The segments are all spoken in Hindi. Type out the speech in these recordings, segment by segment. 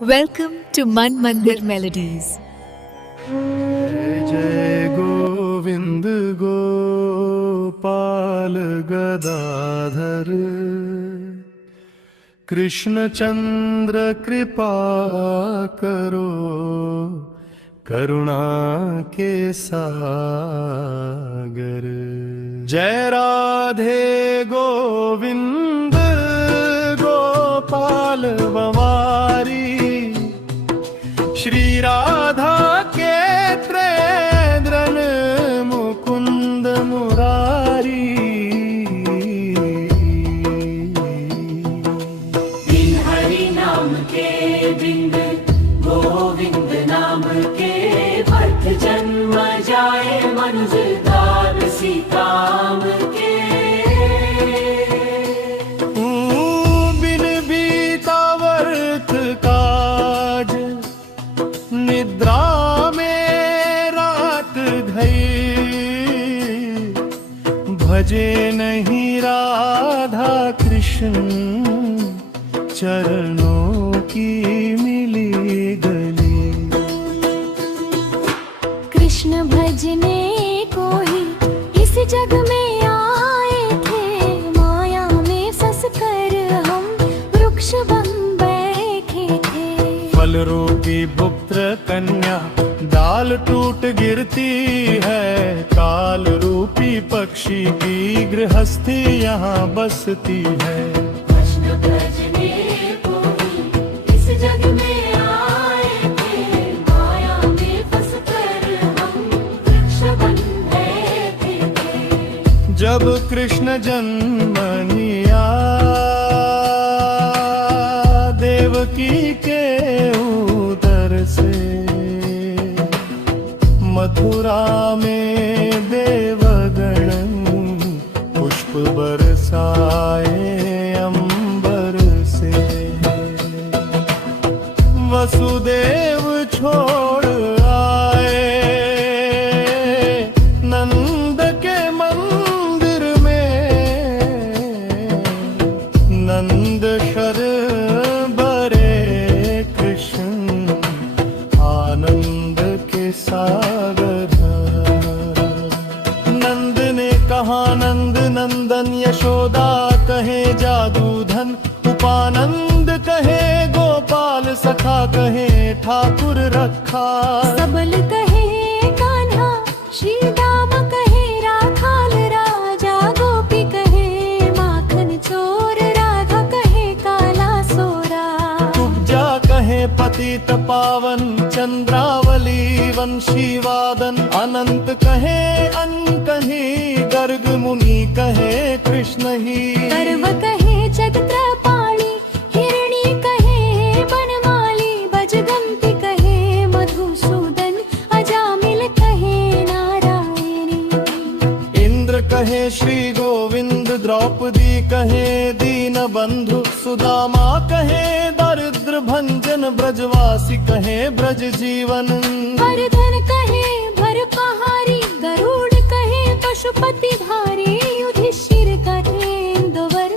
Welcome to Man Mandir Melodies. जय गोविंद गोपाल गदाधर कृष्ण चंद्र कृपा करो करुणा के सागर। जय राधे गोविंद गोपाल बवारी श्री राधा के त्रेन्द्रन मुकुंद मुरारी। बिन हरि नाम के बिंद गोविंद नाम के भक्त जन्म जाए मनुज दार सी काम के। बिन बीता वर्त काज निद्रा में रात गई भजे नहीं राधा कृष्ण चरणों की मिली गली। कृष्ण भजने को ही इस जग में आए थे, माया में फंस कर हम वृक्ष बन बैठे थे। फल रूपी पुत्र कन्या डाल टूट गिरती है, काल रूपी पक्षी की गृहस्थी यहाँ बसती है। कृष्ण भजने को ही इस जग में आए थे, माया में फंस कर हम वृक्ष बन बैठे थे। जब कृष्ण जन्म लिया देवकी के उदर से, मथुरा में देवगण पुष्प बरसाए अंबर से। वसुदेव छोड़ आए नंद के मंदिर में, नंद शर बरे कृष्ण आनंद के सागर। नंद ने कहा नंद नंदन, यशोदा कहे जादूधन, उपानंद कहे गोपाल, सखा कहे ठाकुर रखा। सबल कहे कान्हा, श्री राम कहे राखाल राजा, गोपी कहे माखन चोर, राधा कहे काला सोरा। कुब्जा कहे पतित पावन, चंद्रावली वंशी वादन, अनंत कहे अनकही, गर्ग मुनि कहे कृष्ण ही। गर्व कहे जगत्रपाणी, हिरणी कहे बनमाली, बजगंती कहे मधुसूदन, अजामिल कहे नारायणी। इंद्र कहे श्री गोविंद, द्रौपदी कहे दीन बंधु, सुदामा कहे दरिद्र भंजन, ब्रजवासी कहे ब्रज जीवन। हरधन कहे भर पहारी, गरुड़ कहे पशुपति धारी, युधिष्ठिर कहे इंदवर,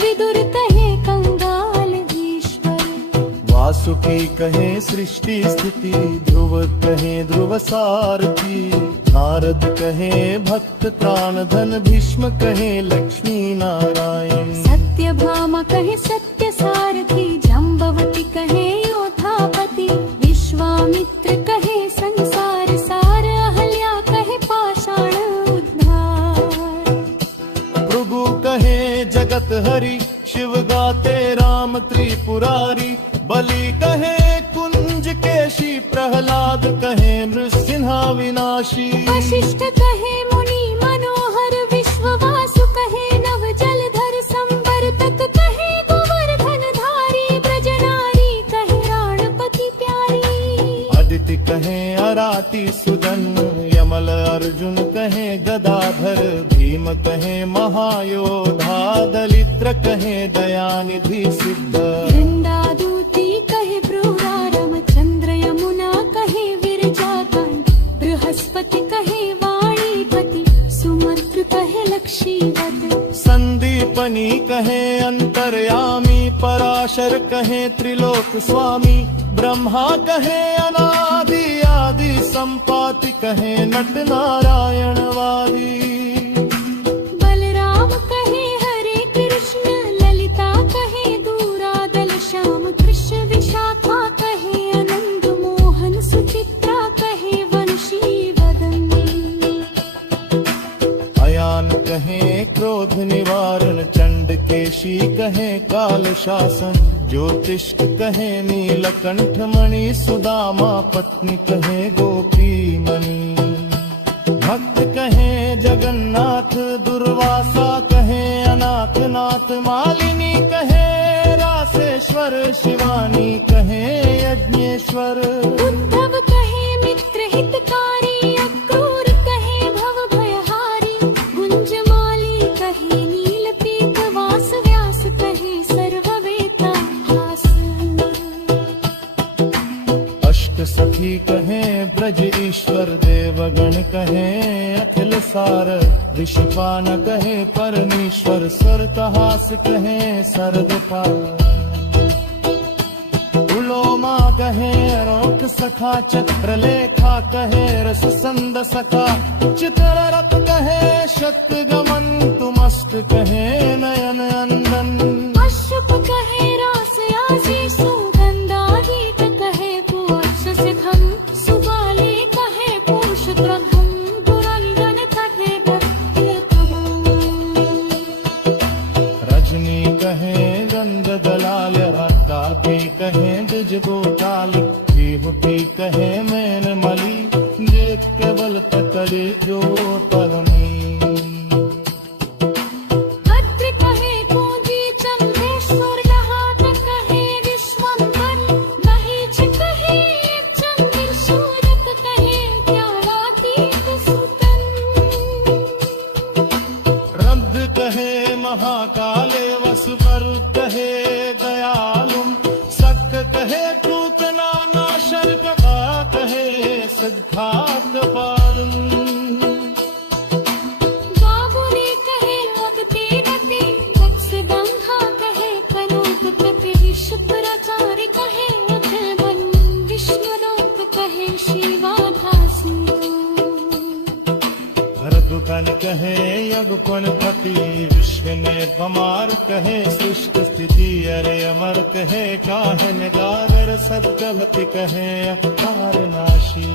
विदुर कहे कंगाल ईश्वर। वासुकी कहे सृष्टि स्थिति, ध्रुव कहे ध्रुव सारथी, नारद कहे भक्त त्राण धन, भीष्म कहे लक्ष्मी नारायण। सत्यभामा कहे सत्य सारथी, जम्बवती कहे योधापति, विश्वामित्र कहे संसार सार, अहल्या कहे पाषाण उद्धार। भृगु कहे जगत हरि, शिव गाते राम त्रिपुरारी, बलि कहे कुंज केशी, प्रहलाद कहे नृसिंहा विनाशी। वशिष्ठ कहे मुनि मनोहर, विश्ववासु कहे नव जलधर, संवर्तक कहे गोवर्धन धारी, ब्रजनारी कहे राणपति प्यारी। अदिति कहे अराती सुदन, यमल अर्जुन कहे गदाधर, भीम कहे महायोधा, दलित्र कहे दयानिधि सिद्ध। वृंदादूती कहे ब्रूरा, रामचंद्र यमुना कहे विरजाकांड, बृहस्पति कहे वाणीपति, सुमंत्र कहे लक्ष्मीवत। संदीप बनी कहे अंतर्यामी, पराशर कहे त्रिलोक स्वामी, ब्रह्मा कहे अनादि आदि, संपाति कहे नट नारायणवादी। बलराम कहे हरे कृष्ण, ललिता कहे दूरादल श्याम, कृष्ण विशाखा कहे आनंद मोहन, सुचित्रा कहे वंशी वदन। अयान कहे क्रोध निवारण, चंडकेशी कहे काल शासन, ज्योतिष्क कहे नीलकंठ मणि, सुदामा पत्नी कहे गोपी मणि। भक्त कहे जगन्नाथ, दुर्वासा कहे अनाथ नाथ, मालिनी कहे रासेश्वर, शिवानी कहे यज्ञेश्वर। उद्धव कहे मित्र हितकारी, अक्रूर कहे भव भयहारी, गुंजमाली कहे नीलपीत वास, व्यास कहे सर्ववेता हास। अष्ट सखी कहे ब्रज ईश्वर, देवगण कहे अखिल सार, ऋषिपान कहे परमेश्वर, सरतहास कहे सर्वपाल। उलोमा कहे रोक सखा, चक्रलेखा कहे रस संद सखा, चित्ररथ कहे शतगमन, तुमस्त कहे नयन अंदन। अश्वप कहे रास आसी, सुगंधादीप कहे पुरुष सिखम, सुबाली कहे पुरुष त्रघम, दुरंदन कहे भक्तितम। रजनी कहे रंग दलाल, रक्कापी कहे द्विज गोपाल, विभूति कहे मैन मली, देख के बल तकरे जो परमी। भद्र कहे कुंजी चंद्रेश्वर, लहाट कहे विश्वंभर, महीच कहे चंद्र, सूरत कहे ज्ञानातीत सुतन। रब्द कहे महाकाले, वसुकर कहे दयालुम, सक कहे पूतना नाशर, कथा कहे सद्घात पारुम। बाबुनी कहे भक्ति रति, वत्सगंधा कहे कनोक प्रति, विश्वपराचार्य कहे अखिल बन, विश्वलोक कहे शिवाभासु। रघुगण कहे यज्ञ पति, विश्व ने पमार कहे सृष्ट स्थिति, अरे अमर कहे काहे निगार, सदगति कहे अकार नाशी।